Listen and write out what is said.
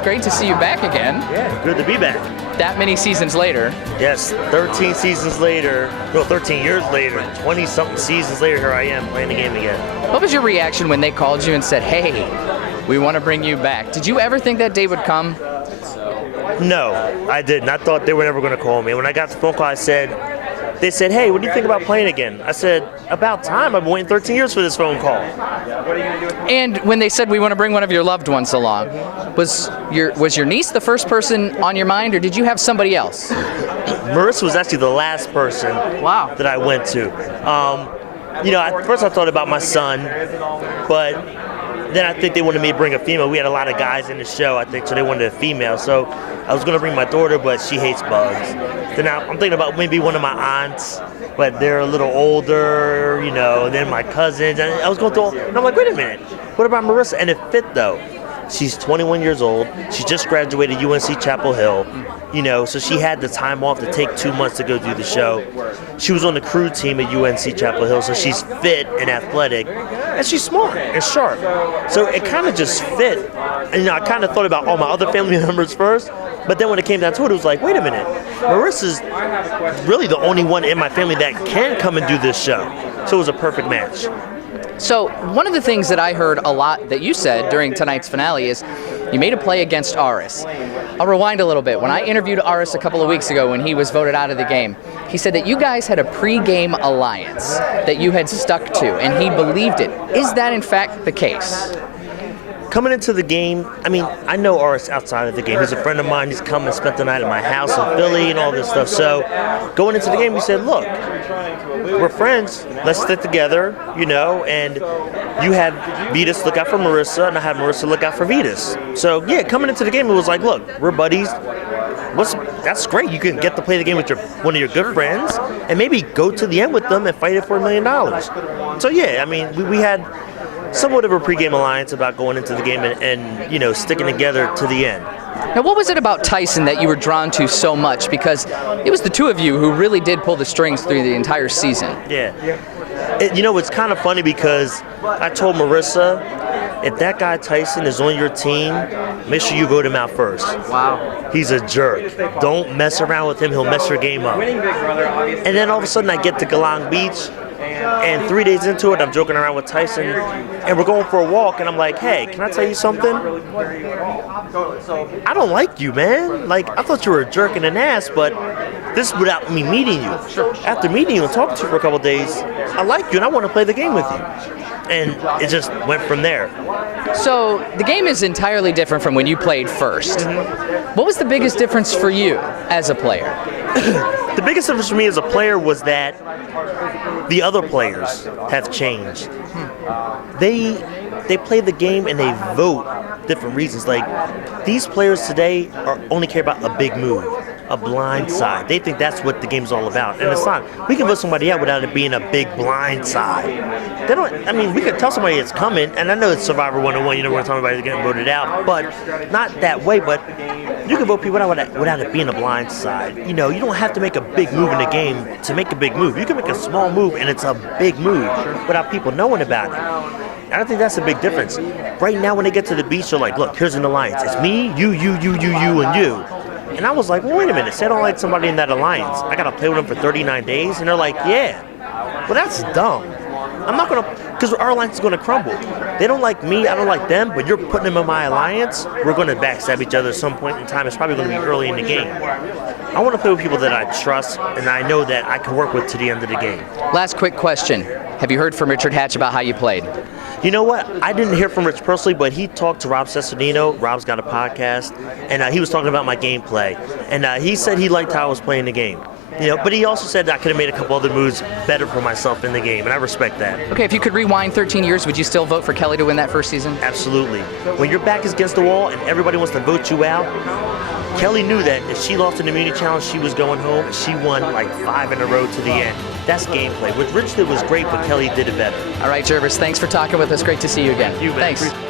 it's great to see you back again. Yeah, good to be back. That many seasons later. Yes, 13 seasons later, no, 13 years later, 20-something seasons later, here I am playing the game again. What was your reaction when they called you and said, hey, we want to bring you back? Did you ever think that day would come? No, I didn't. I thought they were never going to call me. When I got the phone call, they said, hey, what do you think about playing again? I said, about time. I've been waiting 13 years for this phone call. And when they said we want to bring one of your loved ones along, was your niece the first person on your mind, or did you have somebody else? Marissa was actually the last person that I went to. At first I thought about my son, but then I think they wanted me to bring a female. We had a lot of guys in the show, I think, so they wanted a female. So I was going to bring my daughter, but she hates bugs. So now I'm thinking about maybe one of my aunts, but they're a little older, and then my cousins. And I was going through, and I'm like, wait a minute, what about Marissa? And it fit, though. She's 21 years old. She just graduated UNC Chapel Hill, so she had the time off to take 2 months to go do the show. She was on the crew team at UNC Chapel Hill, so she's fit and athletic, and she's smart and sharp. So it kind of just fit. And, I kind of thought about all my other family members first, but then when it came down to it, it was like, wait a minute, Marissa's really the only one in my family that can come and do this show. So it was a perfect match. So one of the things that I heard a lot that you said during tonight's finale is you made a play against Aris. I'll rewind a little bit. When I interviewed Aris a couple of weeks ago when he was voted out of the game, he said that you guys had a pre-game alliance that you had stuck to, and he believed it. Is that in fact the case? Coming into the game, I know Aris outside of the game. He's a friend of mine. He's come and spent the night at my house in Philly and all this stuff. So going into the game, we said, look, we're friends. Let's stick together, and you have Vitas look out for Marissa, and I have Marissa look out for Vitas. So, yeah, coming into the game, it was like, look, we're buddies. That's great. You can get to play the game with one of your good friends and maybe go to the end with them and fight it for $1 million. So, yeah, we had somewhat of a pregame alliance about going into the game and sticking together to the end. Now, what was it about Tyson that you were drawn to so much? Because it was the two of you who really did pull the strings through the entire season. Yeah. It's kind of funny because I told Marissa, if that guy Tyson is on your team, make sure you vote him out first. Wow. He's a jerk. Don't mess around with him. He'll mess your game up. And then all of a sudden I get to Galang Beach, and 3 days into it, I'm joking around with Tyson, and we're going for a walk, and I'm like, hey, can I tell you something? I don't like you, man. I thought you were a jerk and an ass, but this is without me meeting you. After meeting you and talking to you for a couple of days, I like you, and I want to play the game with you. And it just went from there. So the game is entirely different from when you played first. Mm-hmm. What was the biggest difference for you as a player? The biggest difference for me as a player was that the other players have changed. They play the game and they vote different reasons. These players today only care about a big move, a blind side. They think that's what the game's all about, and it's not. We can vote somebody out without it being a big blind side. They don't. We can tell somebody it's coming, and I know it's Survivor 101. We're going to tell everybody getting voted out, but not that way. But you can vote people out without it being a blind side. You don't have to make a big move in the game to make a big move. You can make a small move, and it's a big move without people knowing about it. And I think that's a big difference. Right now, when they get to the beach, they're like, look, here's an alliance. It's me, you, and you. And I was like, well, wait a minute. Say I don't like somebody in that alliance. I got to play with them for 39 days? And they're like, yeah. Well, that's dumb. I'm not going to, because our alliance is going to crumble. They don't like me, I don't like them, but you're putting them in my alliance, we're going to backstab each other at some point in time. It's probably going to be early in the game. I want to play with people that I trust and I know that I can work with to the end of the game. Last quick question. Have you heard from Richard Hatch about how you played? You know what? I didn't hear from Rich personally, but he talked to Rob Cesternino. Rob's got a podcast, and he was talking about my gameplay. And he said he liked how I was playing the game. But he also said I could have made a couple other moves better for myself in the game, and I respect that. Okay, if you could rewind 13 years, would you still vote for Kelly to win that first season? Absolutely. When your back is against the wall and everybody wants to vote you out, Kelly knew that if she lost in the immunity challenge, she was going home. She won 5 in a row to the end. That's gameplay. What Rich did was great, but Kelly did it better. All right, Gervase, thanks for talking with us. Great to see you again. You bet. Thanks.